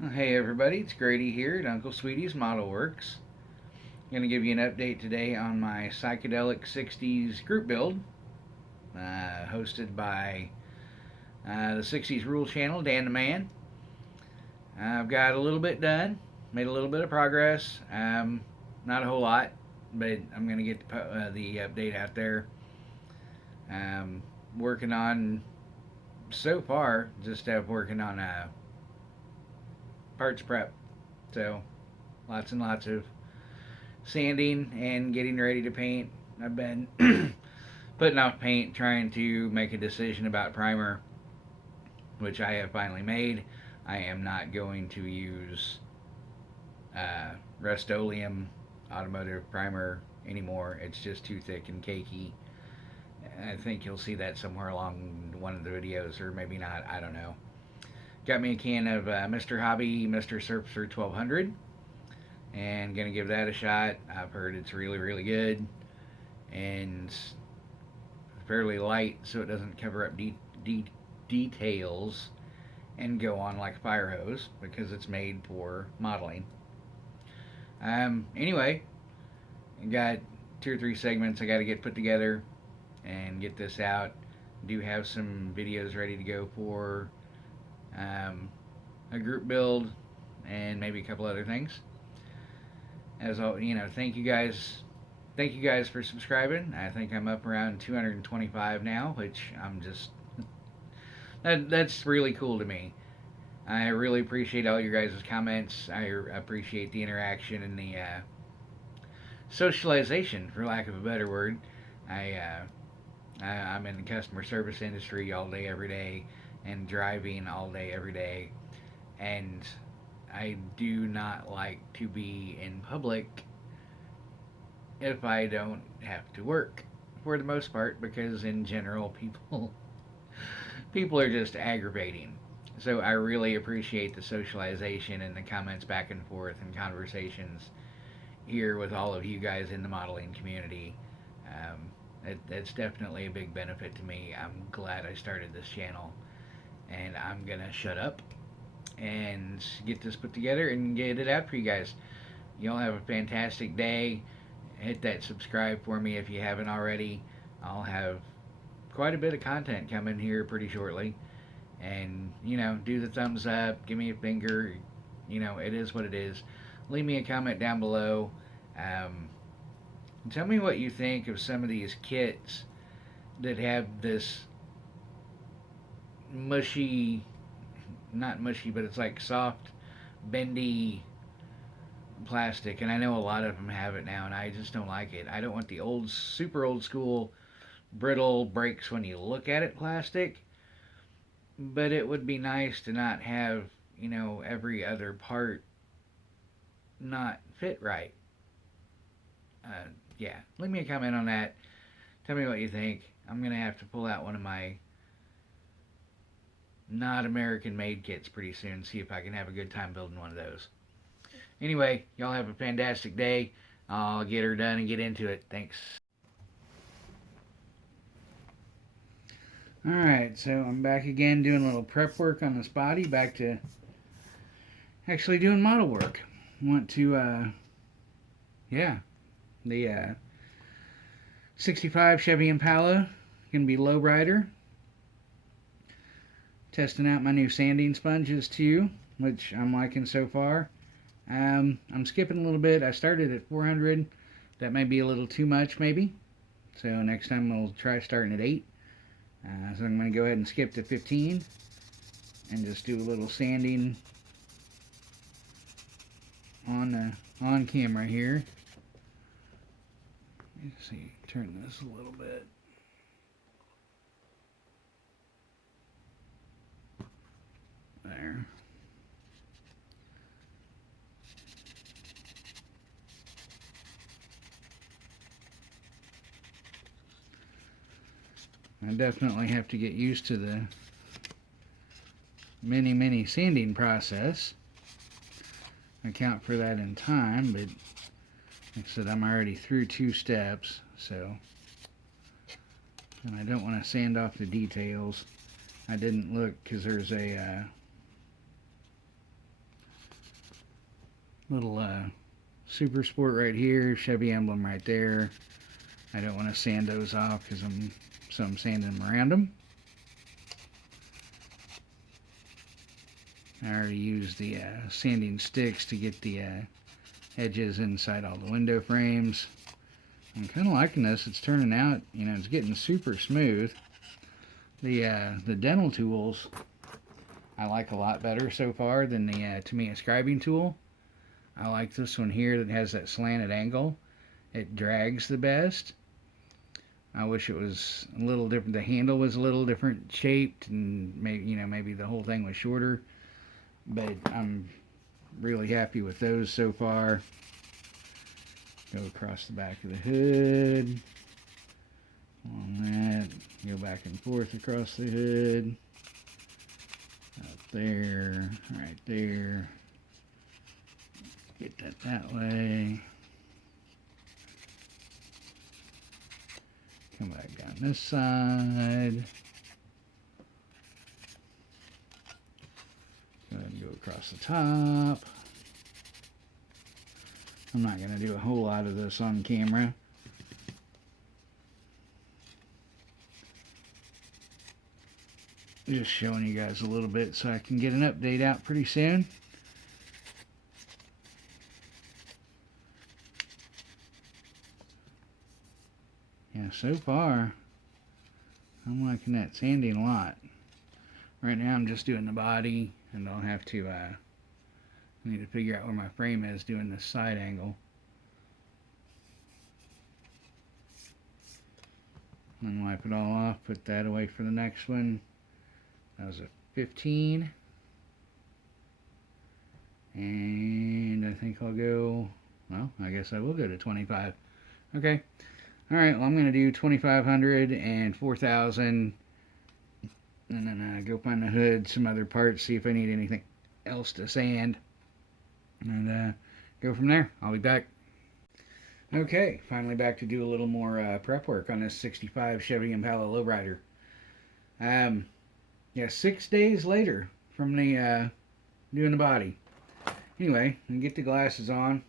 Well, hey everybody, it's Grady here at Uncle Sweetie's Model Works. I'm going to give you an update today on my Psychedelic 60's group build, hosted by the 60's Rule Channel, Dan the Man. I've got a little bit done, made a little bit of progress, not a whole lot, but I'm going to get the update out there. Working on, so far, just working on parts prep. So, lots and lots of sanding and getting ready to paint. I've been putting off paint, trying to make a decision about primer, which I have finally made. I am not going to use Rust-Oleum automotive primer anymore. It's just too thick and cakey. I think you'll see that somewhere along one of the videos, or maybe not. I don't know. Got me a can of Mr. Hobby Mr. Surfer 1200, and gonna give that a shot. I've heard it's really, really good, and fairly light, so it doesn't cover up details and go on like a fire hose because it's made for modeling. Anyway, I got 2 or 3 segments I got to get put together and get this out. Do have some videos ready to go for um, a group build and maybe a couple other things. As all, thank you guys for subscribing. I think I'm up around 225 now, which I'm just that's really cool to me. I really appreciate all your guys' comments. I appreciate the interaction and the socialization, for lack of a better word. I, I'm in the customer service industry all day, every day, and driving all day, every day, and I do not like to be in public if I don't have to work, for the most part, because in general people are just aggravating. So I really appreciate the socialization and the comments back and forth and conversations here with all of you guys in the modeling community. That's definitely a big benefit to me. I'm glad I started this channel, and I'm gonna shut up and get this put together and get it out for you guys. Y'all have a fantastic day. Hit that subscribe for me if you haven't already. I'll have quite a bit of content coming here pretty shortly. And, do the thumbs up, give me a finger. It is what it is. Leave me a comment down below. Um, Tell me what you think of some of these kits that have this mushy, not mushy, but it's like soft, bendy plastic, and I know a lot of them have it now, and I just don't like it. I don't want the old, super old school, brittle, breaks when you look at it plastic, but it would be nice to not have, every other part not fit right. Yeah, leave me a comment on that. Tell me what you think. I'm going to have to pull out one of my not American made kits pretty soon, see if I can have a good time building one of those. Anyway, y'all have a fantastic day. I'll get her done and get into it. Thanks. Alright, so I'm back again doing a little prep work on this body. Back to actually doing model work. Want to, the 65 Chevy Impala. Gonna be Lowrider. Testing out my new sanding sponges too, which I'm liking so far. I'm skipping a little bit. I started at 400. That may be a little too much, maybe. So next time we'll try starting at 8. So I'm going to go ahead and skip to 15 and just do a little sanding on camera here. Let's see, turn this a little bit. There. I definitely have to get used to the mini sanding process. Account for that in time, but like I said, I'm already through 2 steps, so, and I don't want to sand off the details. I didn't look because there's a Little Super Sport right here, Chevy emblem right there. I don't want to sand those off because I'm sanding them around them. I already used the sanding sticks to get the edges inside all the window frames. I'm kind of liking this. It's turning out, you know, it's getting super smooth. The dental tools I like a lot better so far than the Tamiya scribing tool. I like this one here that has that slanted angle. It drags the best. I wish it was a little different. The handle was a little different shaped, and maybe, you know, maybe the whole thing was shorter. But I'm really happy with those so far. Go across the back of the hood. On that, go back and forth across the hood. Up there, right there. Get that way. Come back down this side. Go ahead and go across the top. I'm not going to do a whole lot of this on camera. Just showing you guys a little bit so I can get an update out pretty soon. Yeah, so far, I'm liking that sanding a lot. Right now I'm just doing the body, and I'll have to, I need to figure out where my frame is doing this side angle. And wipe it all off, put that away for the next one. That was a 15. And I think I'll go, well, I guess I will go to 25. Okay. Alright, well, I'm going to do 2,500 and 4,000. And then go find the hood, some other parts, see if I need anything else to sand. And go from there. I'll be back. Okay, finally back to do a little more prep work on this 65 Chevy Impala Lowrider. Yeah, 6 days later from the doing the body. Anyway, I get the glasses on,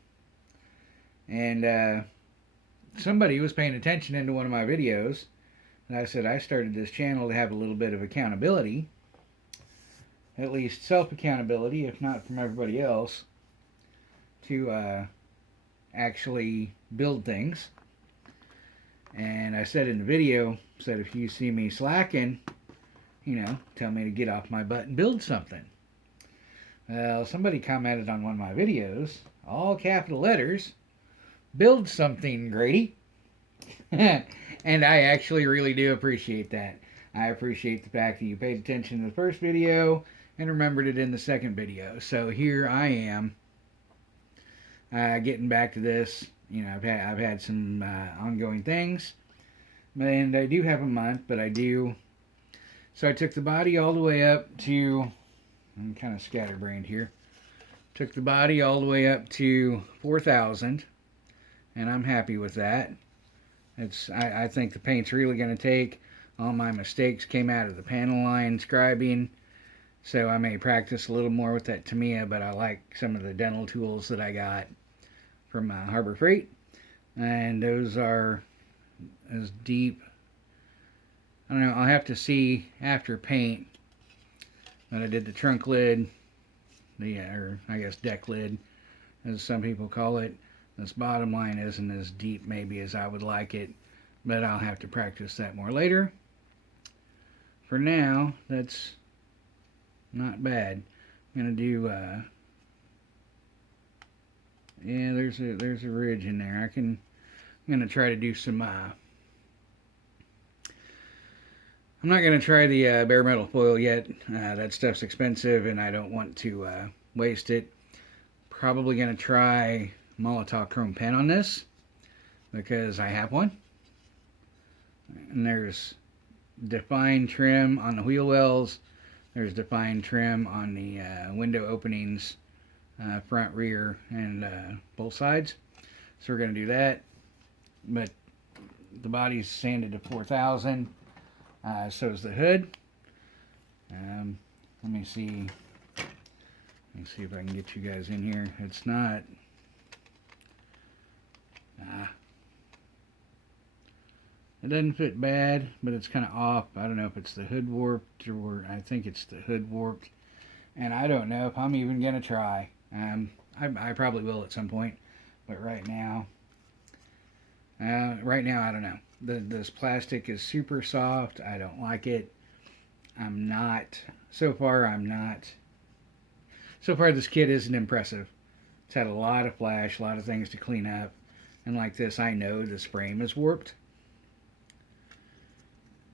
and somebody was paying attention into one of my videos, and I said I started this channel to have a little bit of accountability, at least self-accountability, if not from everybody else, to actually build things. And I said in the video, said if you see me slacking, you know, tell me to get off my butt and build something. Well, somebody commented on one of my videos, all capital letters, build something, Grady. And I actually really do appreciate that. I appreciate the fact that you paid attention to the first video and remembered it in the second video. So here I am, getting back to this. You know, I've had some ongoing things, and I do have a month, but I do. So I took the body all the way up to, I'm kind of scatterbrained here. Took the body all the way up to 4,000, and I'm happy with that. I think the paint's really going to take. All my mistakes came out of the panel line scribing, so I may practice a little more with that Tamiya, but I like some of the dental tools that I got from Harbor Freight, and those are as deep. I don't know, I'll have to see after paint. But I did the trunk lid, or I guess deck lid, as some people call it. This bottom line isn't as deep maybe as I would like it, but I'll have to practice that more later. For now, that's not bad. I'm gonna do, yeah, there's a ridge in there. I'm gonna try to do some, I'm not going to try the bare metal foil yet. That stuff's expensive and I don't want to waste it. Probably going to try Molotov chrome pen on this because I have one. And there's defined trim on the wheel wells. There's defined trim on the window openings, front, rear, and both sides. So we're going to do that. But the body's sanded to 4,000. So is the hood. Let me see. Let's see if I can get you guys in here. It's not... It doesn't fit bad, but it's kind of off. I don't know if it's the hood warped, or I think it's the hood warped. And I don't know if I'm even going to try. I probably will at some point. But right now, I don't know. This plastic is super soft. I don't like it. So far, this kit isn't impressive. It's had a lot of flash, a lot of things to clean up. And like this, I know this frame is warped.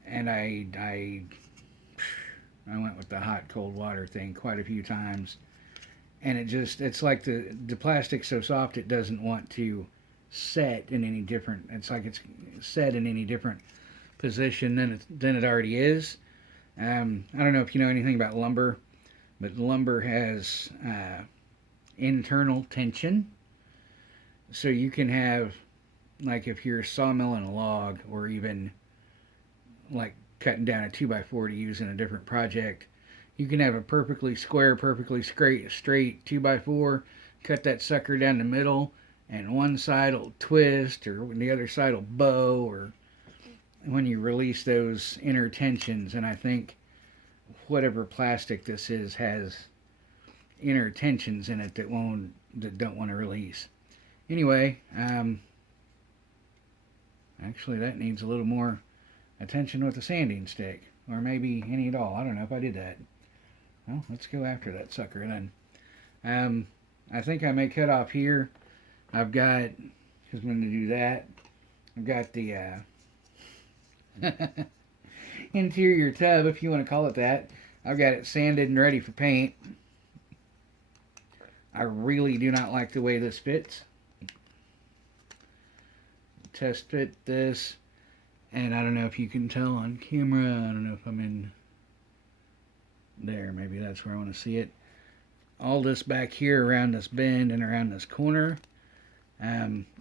And I went with the hot, cold water thing quite a few times. And it's like the plastic's so soft it doesn't want to set in any different, it's like it's set in any different position than it already is. I don't know if you know anything about lumber, but lumber has internal tension. So you can have, like if you're sawmilling a log, or even like cutting down a 2x4 to use in a different project, you can have a perfectly square, perfectly straight 2x4, cut that sucker down the middle, and one side will twist, or the other side will bow, or when you release those inner tensions. And I think whatever plastic this is has inner tensions in it that don't want to release. Anyway, actually that needs a little more attention with a sanding stick, or maybe any at all. I don't know if I did that. Well, let's go after that sucker then. I think I may cut off here. I've got, because I'm going to do that, I've got the interior tub, if you want to call it that. I've got it sanded and ready for paint. I really do not like the way this fits. Test fit this. And I don't know if you can tell on camera. I don't know if I'm in there. Maybe that's where I want to see it. All this back here around this bend and around this corner,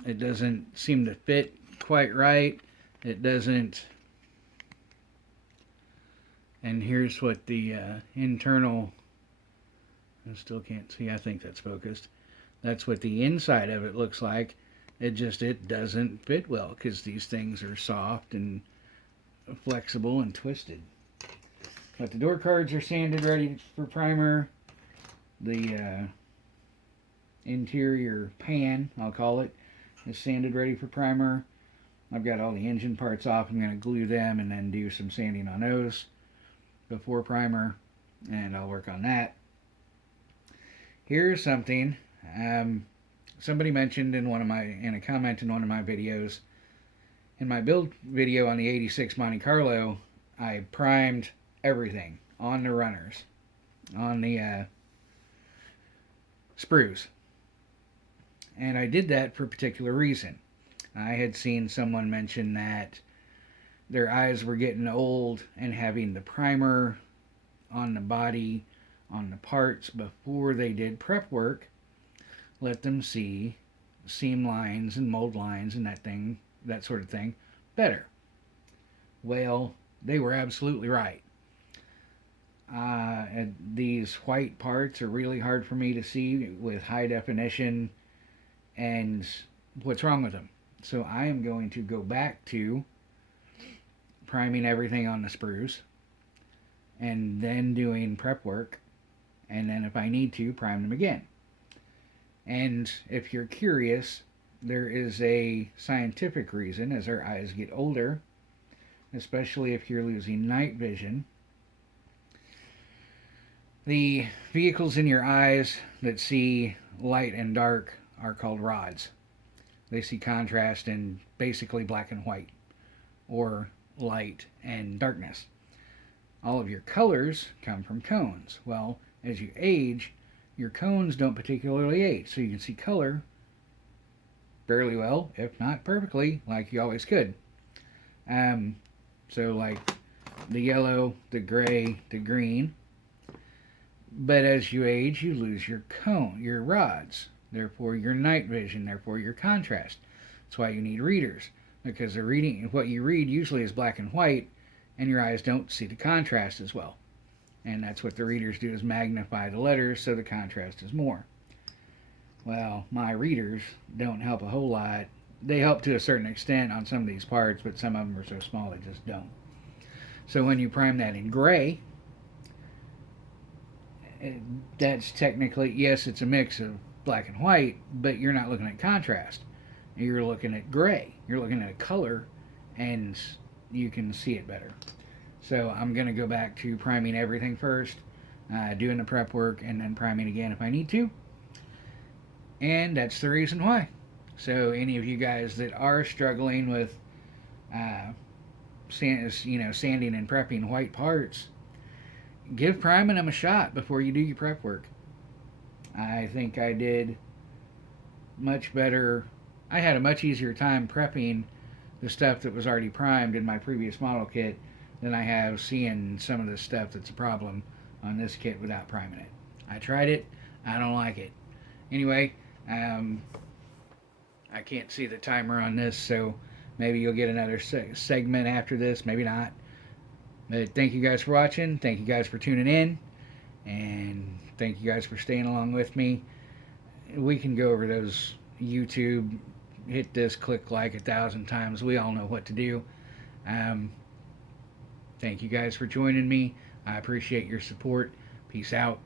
it doesn't seem to fit quite right. It doesn't. And here's what the internal, I still can't see. I think that's focused. That's what the inside of it looks like. It doesn't fit well, because these things are soft and flexible and twisted. But the door cards are sanded, ready for primer. The interior pan, I'll call it, is sanded, ready for primer. I've got all the engine parts off. I'm going to glue them and then do some sanding on those before primer, and I'll work on that. Here's something. Somebody mentioned in a comment in one of my videos, in my build video on the 86 Monte Carlo, I primed everything on the runners, on the sprues. And I did that for a particular reason. I had seen someone mention that their eyes were getting old, and having the primer on the body, on the parts before they did prep work, let them see seam lines and mold lines and that sort of thing better. Well, they were absolutely right. These white parts are really hard for me to see with high definition, and what's wrong with them. So I am going to go back to priming everything on the sprues, and then doing prep work, and then if I need to, prime them again. And if you're curious, there is a scientific reason. As our eyes get older, especially if you're losing night vision, the vehicles in your eyes that see light and dark are called rods. They see contrast in basically black and white, or light and darkness. All of your colors come from cones. Well, as you age, your cones don't particularly age, so you can see color fairly well, if not perfectly, like you always could. So like the yellow, the gray, the green. But as you age, you lose your your rods, therefore your night vision, therefore your contrast. That's why you need readers, because what you read usually is black and white, and your eyes don't see the contrast as well. And that's what the readers do, is magnify the letters so the contrast is more. Well, my readers don't help a whole lot. They help to a certain extent on some of these parts, but some of them are so small they just don't. So when you prime that in gray, that's technically, yes, it's a mix of black and white, but you're not looking at contrast. You're looking at gray. You're looking at a color, and you can see it better. So I'm going to go back to priming everything first, doing the prep work, and then priming again if I need to. And that's the reason why. So any of you guys that are struggling with sanding and prepping white parts, give priming them a shot before you do your prep work. I think I did much better. I had a much easier time prepping the stuff that was already primed in my previous model kit than I have seeing some of the stuff that's a problem on this kit without priming it. I tried it. I don't like it. Anyway, I can't see the timer on this, so maybe you'll get another segment after this, maybe not. But thank you guys for watching. Thank you guys for tuning in. And thank you guys for staying along with me. We can go over those YouTube, hit this, click like 1,000 times. We all know what to do. Thank you guys for joining me. I appreciate your support. Peace out.